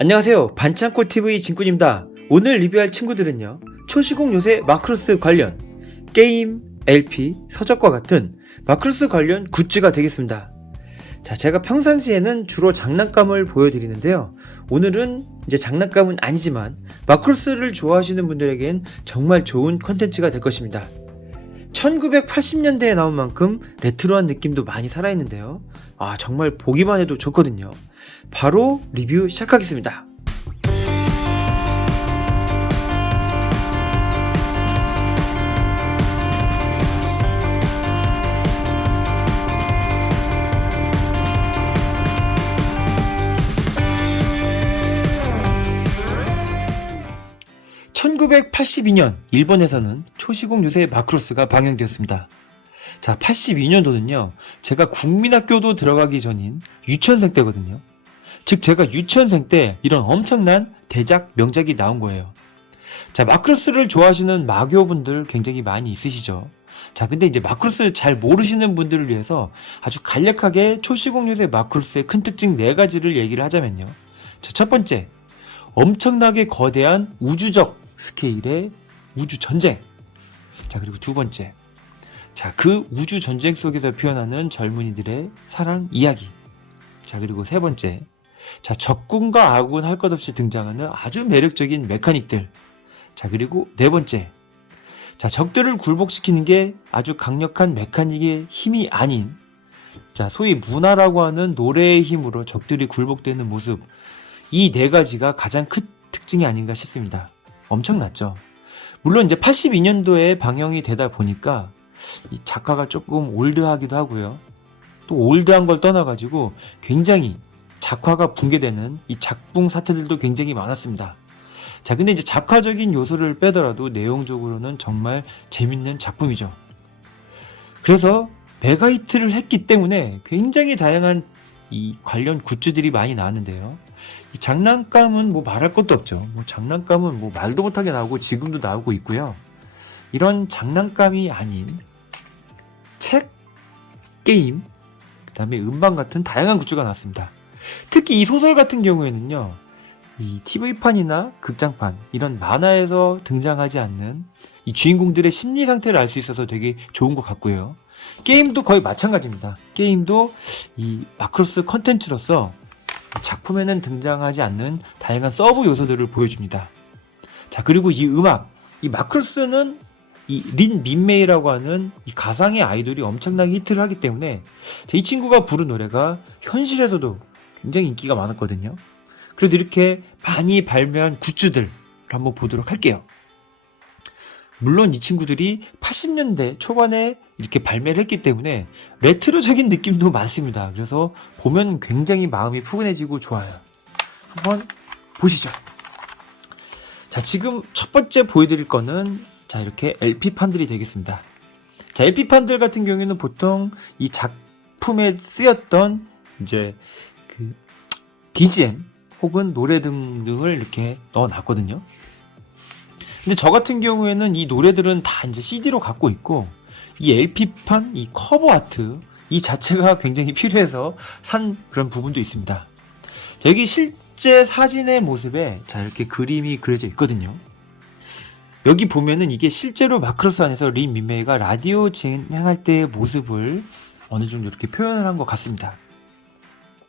안녕하세요, 반창고TV 진꾼입니다. 오늘 리뷰할 친구들은요, 초시공 요새 마크로스 관련 게임, LP, 서적과 같은 마크로스 관련 굿즈가 되겠습니다. 자, 제가 평상시에는 주로 장난감을 보여드리는데요, 오늘은 이제 장난감은 아니지만 마크로스를 좋아하시는 분들에겐 정말 좋은 컨텐츠가 될 것입니다. 1980년대에 나온 만큼 레트로한 느낌도 많이 살아있는데요, 정말 보기만 해도 좋거든요. 바로 리뷰 시작하겠습니다. (1982년) 일본에서는 초시공 요새 마크로스가 방영되었습니다. 자, 82년도는요 제가 국민학교도 들어가기 전인 유치원생 때거든요. 즉 제가 유치원생 때 이런 엄청난 대작 명작이 나온 거예요. 자, 마크로스를 좋아하시는 마교분들 굉장히 많이 있으시죠. 자, 근데 이제 마크로스 잘 모르시는 분들을 위해서 아주 간략하게 초시공 요새 마크로스의 큰 특징 4가지를 얘기를 하자면요, 자, 첫 번째, 엄청나게 거대한 우주적 스케일의 우주 전쟁. 자, 그리고 두 번째, 자, 그 우주 전쟁 속에서 표현하는 젊은이들의 사랑 이야기. 자, 그리고 세 번째, 자, 적군과 아군 할 것 없이 등장하는 아주 매력적인 메카닉들. 자, 그리고 네 번째, 자, 적들을 굴복시키는 게 아주 강력한 메카닉의 힘이 아닌, 자, 소위 문화라고 하는 노래의 힘으로 적들이 굴복되는 모습. 이 4가지가 가장 큰 특징이 아닌가 싶습니다. 엄청났죠. 물론 이제 82년도에 방영이 되다 보니까 이 작화가 조금 올드하기도 하고요. 또 올드한 걸 떠나가지고 굉장히 작화가 붕괴되는 이 작붕 사태들도 굉장히 많았습니다. 자, 근데 이제 작화적인 요소를 빼더라도 내용적으로는 정말 재밌는 작품이죠. 그래서 메가히트를 했기 때문에 굉장히 다양한 이 관련 굿즈들이 많이 나왔는데요. 이 장난감은 뭐 말할 것도 없죠. 장난감은 뭐 말도 못하게 나오고 지금도 나오고 있고요. 이런 장난감이 아닌 책, 게임, 그 다음에 음반 같은 다양한 굿즈가 나왔습니다. 특히 이 소설 같은 경우에는요, 이 TV판이나 극장판, 이런 만화에서 등장하지 않는 이 주인공들의 심리 상태를 알 수 있어서 되게 좋은 것 같고요. 게임도 거의 마찬가지입니다. 게임도 이 마크로스 컨텐츠로서 작품에는 등장하지 않는 다양한 서브 요소들을 보여줍니다. 자, 그리고 이 음악, 이 마크로스는 이 린 민메이라고 하는 이 가상의 아이돌이 엄청나게 히트를 하기 때문에 이 친구가 부른 노래가 현실에서도 굉장히 인기가 많았거든요. 그래서 이렇게 많이 발매한 굿즈들 한번 보도록 할게요. 물론 이 친구들이 80년대 초반에 이렇게 발매를 했기 때문에 레트로적인 느낌도 많습니다. 그래서 보면 굉장히 마음이 푸근해지고 좋아요. 한번 보시죠. 자, 지금 첫 번째 보여드릴 거는, 자, 이렇게 LP판들이 되겠습니다. 자, LP판들 같은 경우에는 보통 이 작품에 쓰였던 이제 그 BGM 혹은 노래 등등을 이렇게 넣어놨거든요. 근데 저 같은 경우에는 이 노래들은 다 이제 CD로 갖고 있고, 이 LP판, 이 커버 아트, 이 자체가 굉장히 필요해서 산 그런 부분도 있습니다. 자, 여기 실제 사진의 모습에 자, 이렇게 그림이 그려져 있거든요. 여기 보면은 이게 실제로 마크로스 안에서 린 민메이가 라디오 진행할 때의 모습을 어느 정도 이렇게 표현을 한 것 같습니다.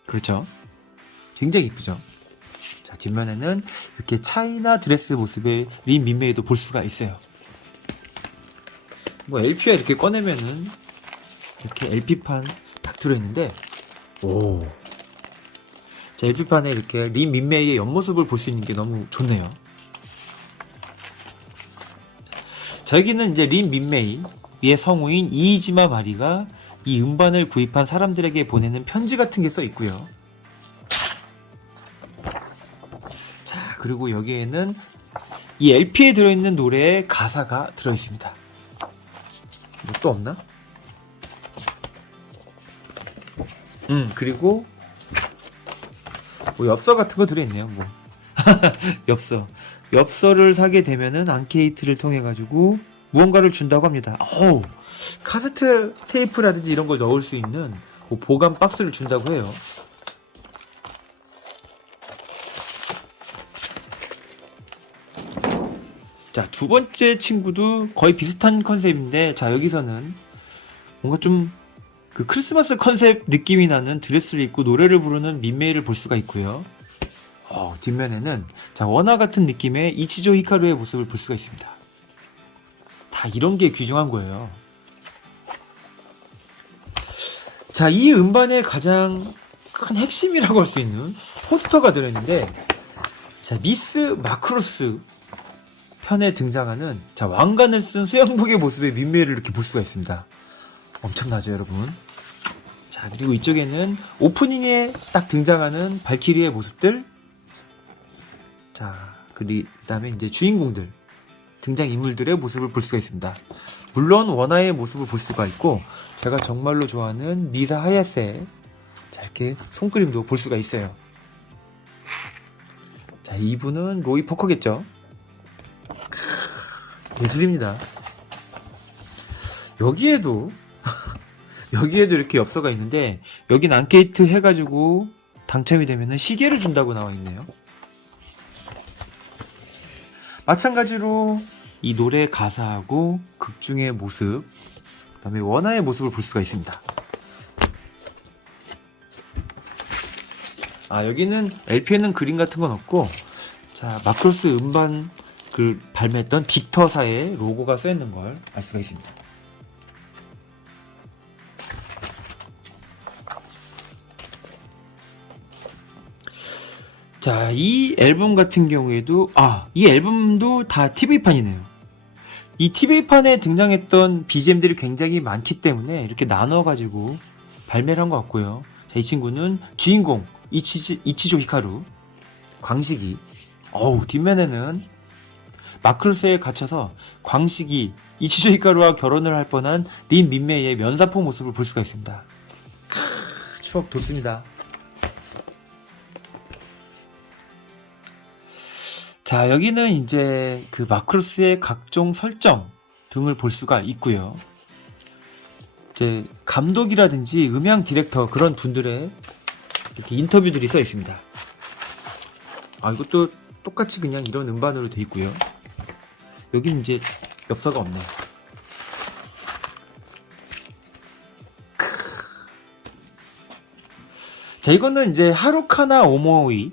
그렇죠? 굉장히 이쁘죠? 자, 뒷면에는 이렇게 차이나 드레스 모습의 린 민메이도 볼 수가 있어요. 뭐 LP가 이렇게 꺼내면은 이렇게 LP판 딱 들어있는데, 오. 자, LP판에 이렇게 린 민메이의 옆모습을 볼 수 있는 게 너무 좋네요. 자, 여기는 이제 린 민메이의 성우인 이이지마 마리가 이 음반을 구입한 사람들에게 보내는 편지 같은 게 써 있고요. 자, 그리고 여기에는 이 LP에 들어있는 노래의 가사가 들어있습니다. 뭐 또 없나? 그리고 뭐 엽서 같은 거 들어있네요. 뭐 엽서를 사게 되면은 앙케이트를 통해 가지고 무언가를 준다고 합니다. 카세트 테이프라든지 이런 걸 넣을 수 있는 보관 박스를 준다고 해요. 자, 두 번째 친구도 거의 비슷한 컨셉인데, 자, 여기서는 뭔가 좀 그 크리스마스 컨셉 느낌이 나는 드레스를 입고 노래를 부르는 민메이를 볼 수가 있고요. 뒷면에는 자, 원화 같은 느낌의 이치조 히카루의 모습을 볼 수가 있습니다. 다 이런 게 귀중한 거예요. 자, 이 음반의 가장 큰 핵심이라고 할 수 있는 포스터가 들어있는데, 자, 미스 마크로스 편에 등장하는 자, 왕관을 쓴 수영복의 모습의 민메이를 이렇게 볼 수가 있습니다. 엄청나죠, 여러분? 자, 그리고 이쪽에는 오프닝에 딱 등장하는 발키리의 모습들. 자, 그다음에 이제 주인공들, 등장인물들의 모습을 볼 수가 있습니다. 물론 원화의 모습을 볼 수가 있고, 제가 정말로 좋아하는 미사 하야세, 자, 이렇게 손그림도 볼 수가 있어요. 자, 이분은 로이 포커겠죠? 예술입니다. 여기에도 이렇게 엽서가 있는데, 여긴 앙케이트 해가지고 당첨이 되면은 시계를 준다고 나와 있네요. 마찬가지로 이 노래 가사하고 극중의 모습, 그 다음에 원화의 모습을 볼 수가 있습니다. 여기는 LP에는 그림 같은 건 없고, 자, 마크로스 음반 발매했던 빅터사의 로고가 써있는 걸 알 수가 있습니다. 자, 이 앨범 같은 경우에도, 이 앨범도 다 TV판이네요. 이 TV판에 등장했던 BGM들이 굉장히 많기 때문에 이렇게 나눠가지고 발매를 한 것 같고요. 자, 이 친구는 주인공, 이치조 히카루, 광식이. 뒷면에는 마크로스에 갇혀서 광식이 이치조 히카루와 결혼을 할 뻔한 린 민메이의 면사포 모습을 볼 수가 있습니다. 추억 돋습니다. 자, 여기는 이제 그 마크로스의 각종 설정 등을 볼 수가 있고요. 이제 감독이라든지 음향 디렉터 그런 분들의 이렇게 인터뷰들이 써 있습니다. 이것도 똑같이 그냥 이런 음반으로 돼 있고요. 여기 이제 엽서가 없네요. 자, 이거는 이제 하루카나 오모이,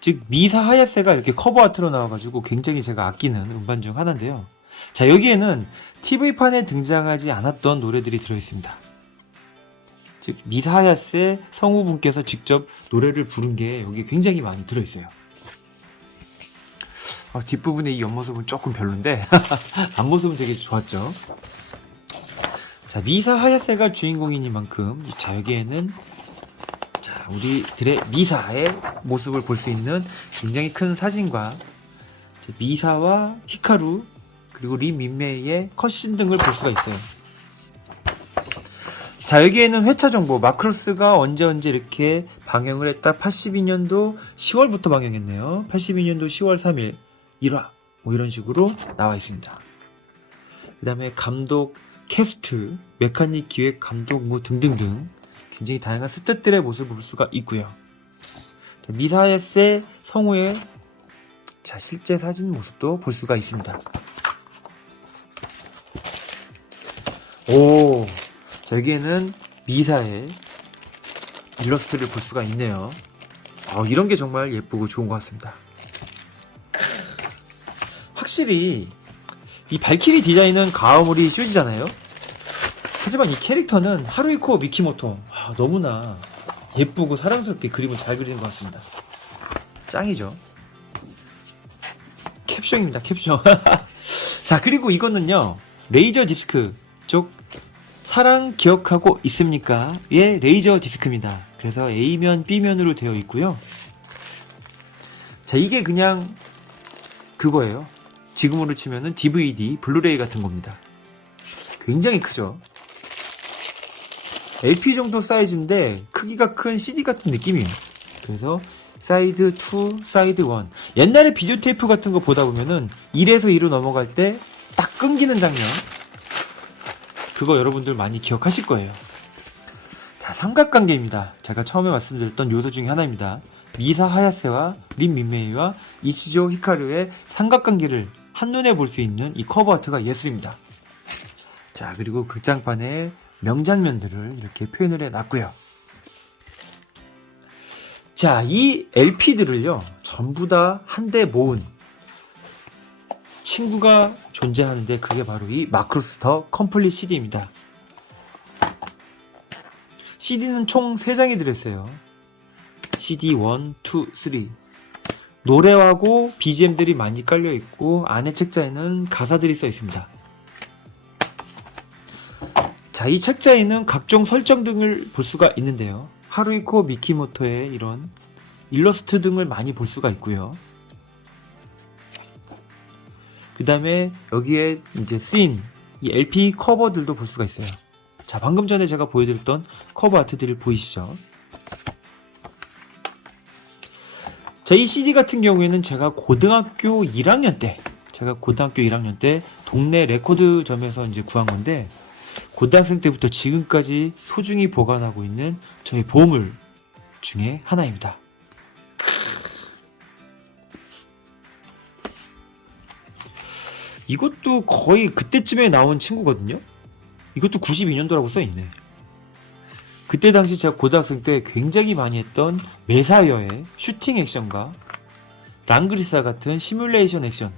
즉 미사 하야세가 이렇게 커버 아트로 나와가지고 굉장히 제가 아끼는 음반 중 하나인데요. 자, 여기에는 TV판에 등장하지 않았던 노래들이 들어있습니다. 즉 미사 하야세 성우분께서 직접 노래를 부른 게 여기 굉장히 많이 들어있어요. 뒷부분의 이 옆모습은 조금 별론데 앞모습은 되게 좋았죠. 자, 미사 하야세가 주인공이니만큼, 자, 여기에는 자, 우리들의 미사의 모습을 볼 수 있는 굉장히 큰 사진과 미사와 히카루 그리고 린 민메이의 컷신 등을 볼 수가 있어요. 자, 여기에는 회차 정보, 마크로스가 언제 이렇게 방영을 했다. 82년도 10월부터 방영했네요. 82년도 10월 3일 1화 뭐 이런 식으로 나와 있습니다. 그 다음에 감독, 캐스트, 메카닉, 기획, 감독 뭐 등등등 굉장히 다양한 스태프들의 모습을 볼 수가 있고요. 자, 미사야세 성우의 자, 실제 사진 모습도 볼 수가 있습니다. 자, 여기에는 미사의 일러스트를 볼 수가 있네요. 이런 게 정말 예쁘고 좋은 것 같습니다. 확실히 이 발키리 디자인은 가와모리 쇼지잖아요. 하지만 이 캐릭터는 하루이코 미키모토, 너무나 예쁘고 사랑스럽게 그림을 잘 그리는 것 같습니다. 짱이죠. 캡숑입니다, 캡숑. 자, 그리고 이거는요, 레이저 디스크 쪽 사랑 기억하고 있습니까? 의 레이저 디스크입니다. 그래서 A면 B면으로 되어 있고요. 자, 이게 그냥 그거예요. 지금으로 치면은 DVD, 블루레이 같은 겁니다. 굉장히 크죠. LP 정도 사이즈인데 크기가 큰 CD 같은 느낌이에요. 그래서 사이드 2, 사이드 1. 옛날에 비디오 테이프 같은 거 보다 보면은 1에서 2로 넘어갈 때 딱 끊기는 장면. 그거 여러분들 많이 기억하실 거예요. 자, 삼각관계입니다. 제가 처음에 말씀드렸던 요소 중에 하나입니다. 미사 하야세와 린 민메이와 이치조 히카루의 삼각관계를 한눈에 볼 수 있는 이 커버 아트가 예술입니다. 자, 그리고 극장판에 명장면들을 이렇게 표현을 해놨고요. 자, 이 LP들을요 전부 다 한데 모은 친구가 존재하는데, 그게 바로 이 마크로스 더 컴플릿 CD입니다. CD는 총 3장이 들었어요. CD 1, 2, 3. 노래하고 BGM들이 많이 깔려있고, 안에 책자에는 가사들이 써있습니다. 자, 이 책자에는 각종 설정 등을 볼 수가 있는데요. 하루이코 미키모토의 이런 일러스트 등을 많이 볼 수가 있고요. 그 다음에 여기에 이제 쓰인 이 LP 커버들도 볼 수가 있어요. 자, 방금 전에 제가 보여드렸던 커버 아트들이 보이시죠? 자, 이 CD 같은 경우에는 제가 고등학교 1학년 때 동네 레코드점에서 이제 구한 건데, 고등학생 때부터 지금까지 소중히 보관하고 있는 저의 보물 중에 하나입니다. 이것도 거의 그때쯤에 나온 친구거든요. 이것도 92년도라고 써있네. 그때 당시 제가 고등학생 때 굉장히 많이 했던 메사이어의 슈팅 액션과 랑그리사 같은 시뮬레이션 액션.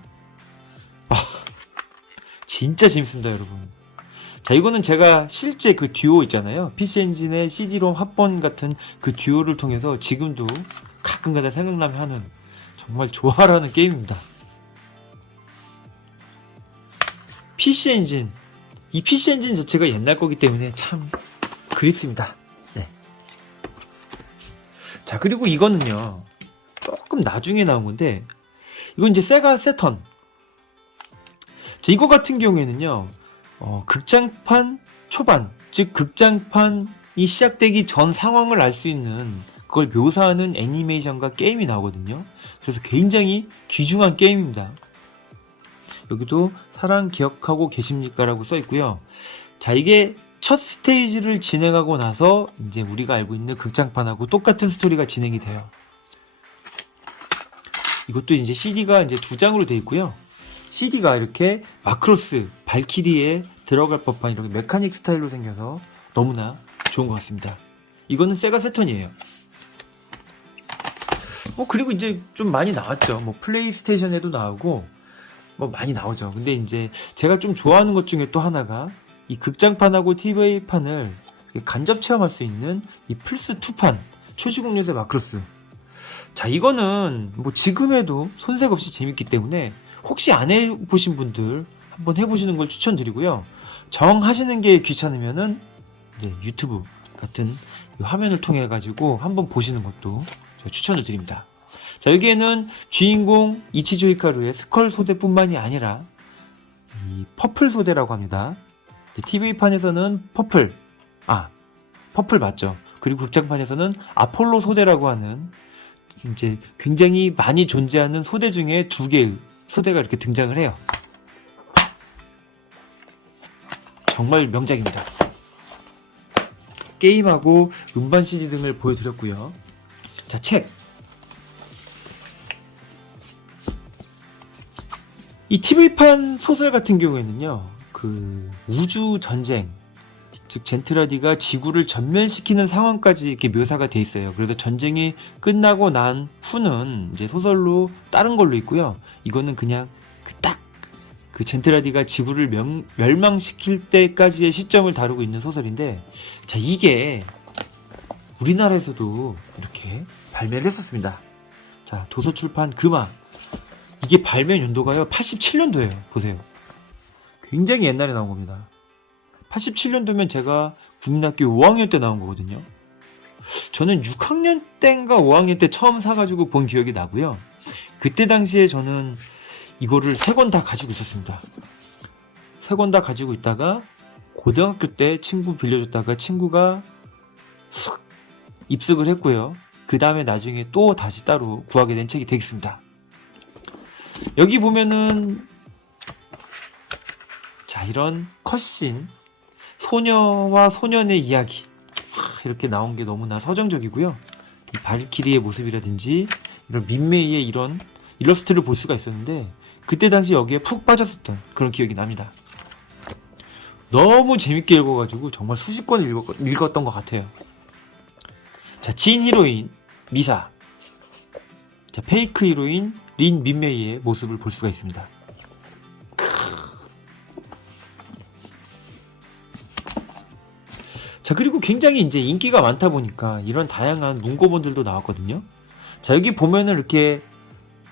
진짜 재밌습니다, 여러분. 자, 이거는 제가 실제 그 듀오 있잖아요. PC엔진의 CD롬 합본 같은 그 듀오를 통해서 지금도 가끔가다 생각나면 하는 정말 좋아하는 게임입니다. PC엔진. 이 PC엔진 자체가 옛날 거기 때문에 참 그립습니다. 네. 자, 그리고 이거는요, 조금 나중에 나온 건데, 이건 이제 세가 세턴. 자, 이거 같은 경우에는요, 극장판 초반, 즉 극장판이 시작되기 전 상황을 알 수 있는 그걸 묘사하는 애니메이션과 게임이 나오거든요. 그래서 굉장히 귀중한 게임입니다. 여기도 사랑 기억하고 계십니까? 라고 써 있고요. 자, 이게 첫 스테이지를 진행하고 나서 이제 우리가 알고 있는 극장판하고 똑같은 스토리가 진행이 돼요. 이것도 이제 CD가 이제 2장으로 되어 있고요. CD가 이렇게 마크로스, 발키리에 들어갈 법한 이렇게 메카닉 스타일로 생겨서 너무나 좋은 것 같습니다. 이거는 세가 세턴이에요. 그리고 이제 좀 많이 나왔죠. 플레이스테이션에도 나오고, 많이 나오죠. 근데 이제 제가 좀 좋아하는 것 중에 또 하나가 이 극장판하고 TV판을 간접 체험할 수 있는 이 플스2판, 초시공 요새 마크로스. 자, 이거는 지금에도 손색 없이 재밌기 때문에 혹시 안 해보신 분들 한번 해보시는 걸 추천드리고요. 정 하시는 게 귀찮으면은 이제 유튜브 같은 화면을 통해 가지고 한번 보시는 것도 추천을 드립니다. 자, 여기에는 주인공 이치조 히카루의 스컬 소대뿐만이 아니라 이 퍼플 소대라고 합니다. TV판에서는 퍼플 맞죠. 그리고 극장판에서는 아폴로 소대라고 하는 이제 굉장히 많이 존재하는 소대 중에 2개의 소대가 이렇게 등장을 해요. 정말 명작입니다. 게임하고 음반 CD 등을 보여드렸고요. 자, 책. 이 TV판 소설 같은 경우에는요, 그 우주 전쟁, 즉 젠트라디가 지구를 전멸시키는 상황까지 이렇게 묘사가 돼 있어요. 그래서 전쟁이 끝나고 난 후는 이제 소설로 다른 걸로 있고요. 이거는 그냥 그 젠트라디가 지구를 멸망시킬 때까지의 시점을 다루고 있는 소설인데, 자, 이게 우리나라에서도 이렇게 발매를 했었습니다. 자, 도서출판 금화. 이게 발매 연도가요 87년도예요. 보세요. 굉장히 옛날에 나온 겁니다. 87년도면 제가 국민학교 5학년 때 나온 거거든요. 저는 6학년 때인가 5학년 때 처음 사가지고 본 기억이 나고요. 그때 당시에 저는 이거를 3권 다 가지고 있었습니다. 3권 다 가지고 있다가 고등학교 때 친구 빌려줬다가 친구가 입숙을 했고요. 그 다음에 나중에 또 다시 따로 구하게 된 책이 되겠습니다. 여기 보면은 자, 이런 컷신, 소녀와 소년의 이야기, 이렇게 나온 게 너무나 서정적이고요. 이 발키리의 모습이라든지 이런 민메이의 이런 일러스트를 볼 수가 있었는데 그때 당시 여기에 푹 빠졌었던 그런 기억이 납니다. 너무 재밌게 읽어가지고 정말 수십 권을 읽었던 것 같아요. 자, 진 히로인 미사, 자, 페이크 히로인 린 민메이의 모습을 볼 수가 있습니다. 자, 그리고 굉장히 이제 인기가 많다 보니까 이런 다양한 문고본들도 나왔거든요. 자, 여기 보면은 이렇게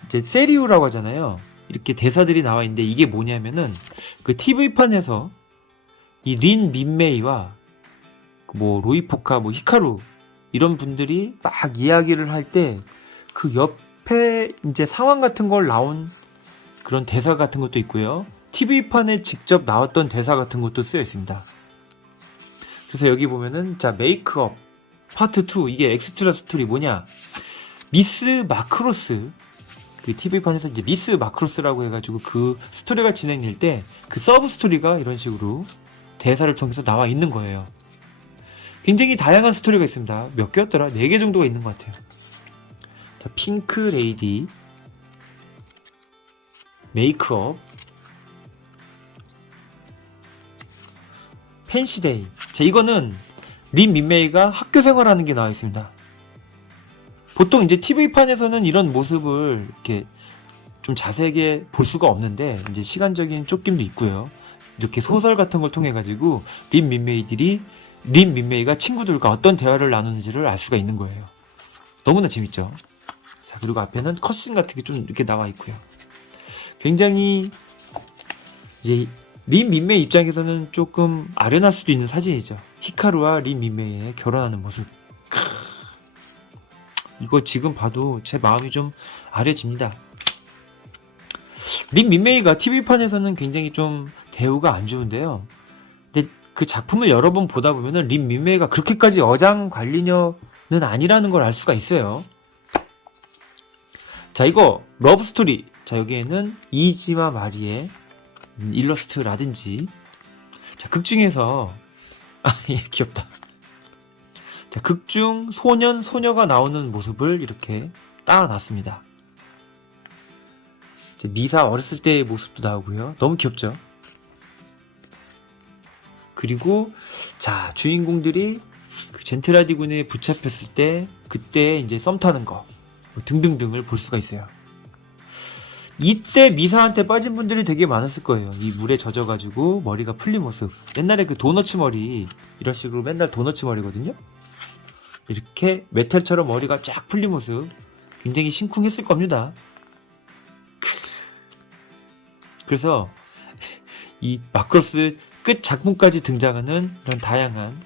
이제 세리우라고 하잖아요. 이렇게 대사들이 나와 있는데 이게 뭐냐면은 그 TV판에서 이 린 민메이와 뭐 로이포카, 뭐 히카루 이런 분들이 막 이야기를 할 때 그 옆에 이제 상황 같은 걸 나온 그런 대사 같은 것도 있고요. TV판에 직접 나왔던 대사 같은 것도 쓰여 있습니다. 그래서 여기 보면은 자, 메이크업 파트 2, 이게 엑스트라 스토리 뭐냐, 미스 마크로스, 그 TV판에서 이제 미스 마크로스라고 해가지고 그 스토리가 진행될 때 그 서브 스토리가 이런 식으로 대사를 통해서 나와 있는 거예요. 굉장히 다양한 스토리가 있습니다. 몇 개였더라? 4개 정도가 있는 것 같아요. 자, 핑크 레이디, 메이크업, 펜시데이. 자, 이거는 린 민메이가 학교 생활하는 게 나와 있습니다. 보통 이제 TV판에서는 이런 모습을 이렇게 좀 자세하게 볼 수가 없는데 이제 시간적인 쫓김도 있고요. 이렇게 소설 같은 걸 통해 가지고 린 민메이가 친구들과 어떤 대화를 나누는지를 알 수가 있는 거예요. 너무나 재밌죠. 자, 그리고 앞에는 컷신 같은 게 좀 이렇게 나와 있고요. 굉장히 이제 린 민메이 입장에서는 조금 아련할 수도 있는 사진이죠. 히카루와 린 민메이의 결혼하는 모습. 이거 지금 봐도 제 마음이 좀 아려집니다. 린 민메이가 TV판에서는 굉장히 좀 대우가 안 좋은데요. 근데 그 작품을 여러 번 보다 보면은 린 민메이가 그렇게까지 어장 관리녀는 아니라는 걸 알 수가 있어요. 자, 이거 러브스토리. 자, 여기에는 이지와 마리의 일러스트라든지, 자, 극 중에서 예, 귀엽다. 자, 극중 소년 소녀가 나오는 모습을 이렇게 따라놨습니다. 미사 어렸을 때의 모습도 나오고요. 너무 귀엽죠. 그리고 자, 주인공들이 그 젠트라디 군에 붙잡혔을 때 그때 이제 썸 타는 거 등등등을 볼 수가 있어요. 이때 미사한테 빠진 분들이 되게 많았을 거예요. 이 물에 젖어가지고 머리가 풀린 모습. 옛날에 그 도너츠 머리, 이런 식으로 맨날 도너츠 머리거든요. 이렇게 메탈처럼 머리가 쫙 풀린 모습 굉장히 심쿵했을 겁니다. 그래서 이 마크로스 끝 작품까지 등장하는 이런 다양한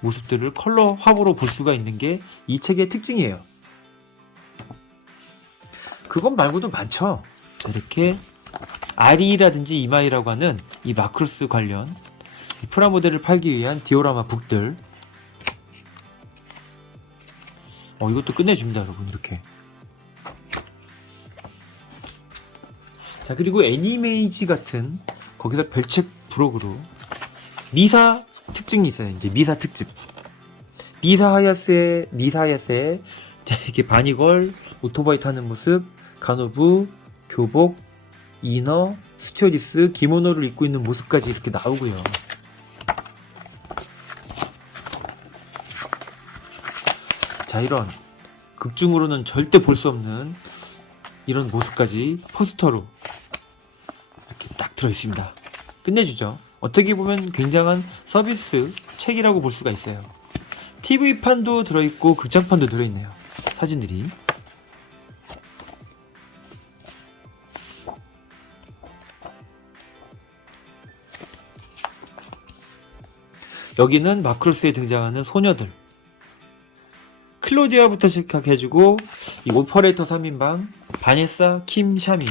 모습들을 컬러 화보로 볼 수가 있는 게 이 책의 특징이에요. 그것 말고도 많죠. 이렇게 아리라든지 이마이라고 하는 이 마크로스 관련 프라모델을 팔기 위한 디오라마 북들. 이것도 끝내줍니다, 여러분. 이렇게. 자, 그리고 애니메이지 같은 거기서 별책 부록으로 미사 특징이 있어요. 이제 미사 특집. 미사 하야세의 이렇게 바니걸 오토바이 타는 모습, 간호부, 교복, 이너, 스튜어디스, 기모노를 입고 있는 모습까지 이렇게 나오고요. 자, 이런 극중으로는 절대 볼 수 없는 이런 모습까지 포스터로 이렇게 딱 들어있습니다. 끝내주죠. 어떻게 보면 굉장한 서비스 책이라고 볼 수가 있어요. TV판도 들어있고 극장판도 들어있네요. 사진들이. 여기는 마크로스에 등장하는 소녀들. 클로디아부터 시작해가지고 이 오퍼레이터 3인방 바네사, 킴, 샤민.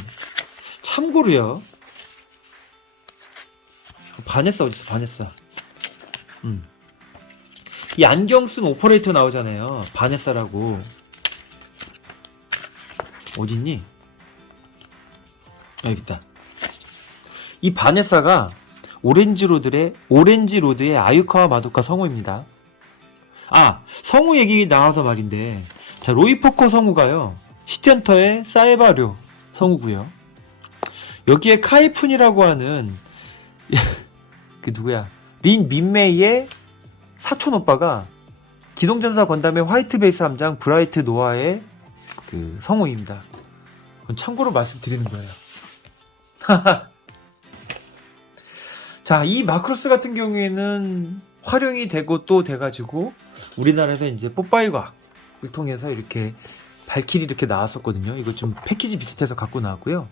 참고로요, 바네사 어딨어? 바네사. 이 안경 쓴 오퍼레이터 나오잖아요. 바네사라고. 어딨니? 여기 있다. 이 바네사가 오렌지 로드의 아유카와 마도카 성우입니다. 성우 얘기 나와서 말인데, 자, 로이포커 성우가요, 시티헌터의 사에바료 성우고요. 여기에 카이푼이라고 하는 그 누구야 린 민메이의 사촌 오빠가 기동전사 건담의 화이트 베이스 함장 브라이트 노아의 그 성우입니다. 그건 참고로 말씀드리는 거예요. 자, 이 마크로스 같은 경우에는 활용이 되고 또 돼가지고 우리나라에서 이제 뽀빠이 과학을 통해서 이렇게 발키리 이렇게 나왔었거든요. 이거 좀 패키지 비슷해서 갖고 나왔고요.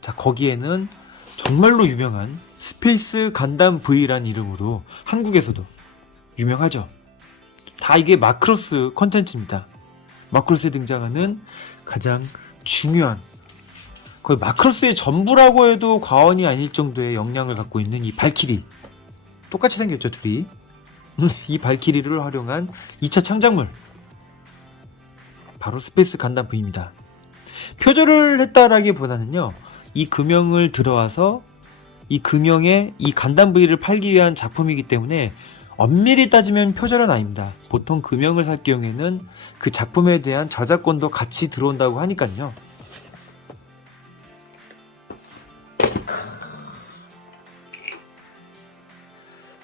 자, 거기에는 정말로 유명한 스페이스 간담 V라는 이름으로 한국에서도 유명하죠. 다 이게 마크로스 컨텐츠입니다. 마크로스에 등장하는 가장 중요한 거의 마크로스의 전부라고 해도 과언이 아닐 정도의 역량을 갖고 있는 이 발키리. 똑같이 생겼죠, 둘이. 이 발키리를 활용한 2차 창작물. 바로 스페이스 간담 V입니다. 표절을 했다라기보다는요, 이 금형을 들어와서 이 금형에 이 간담 V를 팔기 위한 작품이기 때문에 엄밀히 따지면 표절은 아닙니다. 보통 금형을 살 경우에는 그 작품에 대한 저작권도 같이 들어온다고 하니까요.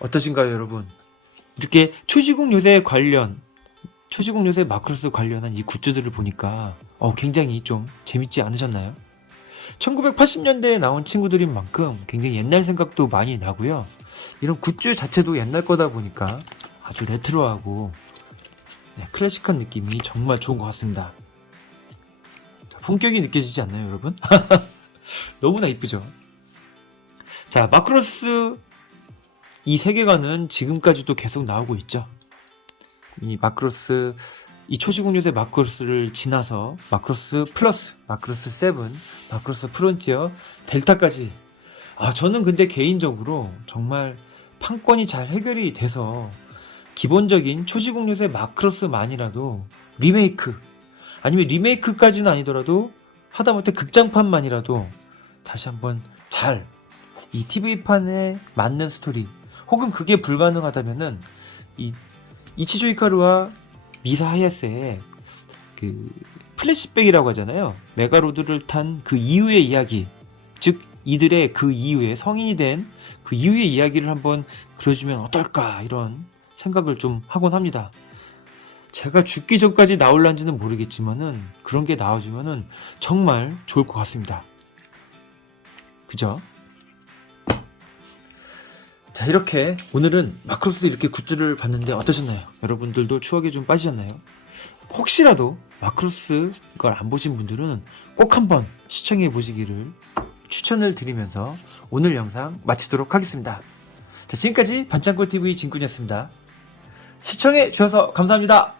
어떠신가요, 여러분? 이렇게 초시국 요새 마크로스 관련한 이 굿즈들을 보니까 굉장히 좀 재밌지 않으셨나요? 1980년대에 나온 친구들인 만큼 굉장히 옛날 생각도 많이 나고요. 이런 굿즈 자체도 옛날 거다 보니까 아주 레트로하고 클래식한 느낌이 정말 좋은 것 같습니다. 자, 품격이 느껴지지 않나요, 여러분? 너무나 이쁘죠? 자, 마크로스 이 세계관은 지금까지도 계속 나오고 있죠. 이 마크로스, 이 초시국 요새 마크로스를 지나서 마크로스 플러스, 마크로스 7, 마크로스 프론티어, 델타까지. 저는 근데 개인적으로 정말 판권이 잘 해결이 돼서 기본적인 초시국 요새 마크로스만이라도 리메이크, 아니면 리메이크까지는 아니더라도 하다못해 극장판만이라도 다시 한번 잘 이 TV판에 맞는 스토리, 혹은 그게 불가능하다면은 이 이치조 히카루와 미사 하야세의 그 플래시백이라고 하잖아요. 메가로드를 탄 그 이후의 이야기, 즉 이들의 그 이후에 성인이 된 그 이후의 이야기를 한번 그려주면 어떨까, 이런 생각을 좀 하곤 합니다. 제가 죽기 전까지 나올란지는 모르겠지만은 그런 게 나와주면은 정말 좋을 것 같습니다. 그죠? 자, 이렇게 오늘은 마크로스 이렇게 굿즈를 봤는데 어떠셨나요? 여러분들도 추억에 좀 빠지셨나요? 혹시라도 마크로스 이걸 안 보신 분들은 꼭 한번 시청해 보시기를 추천을 드리면서 오늘 영상 마치도록 하겠습니다. 자, 지금까지 반창고TV 진군이었습니다. 시청해 주셔서 감사합니다.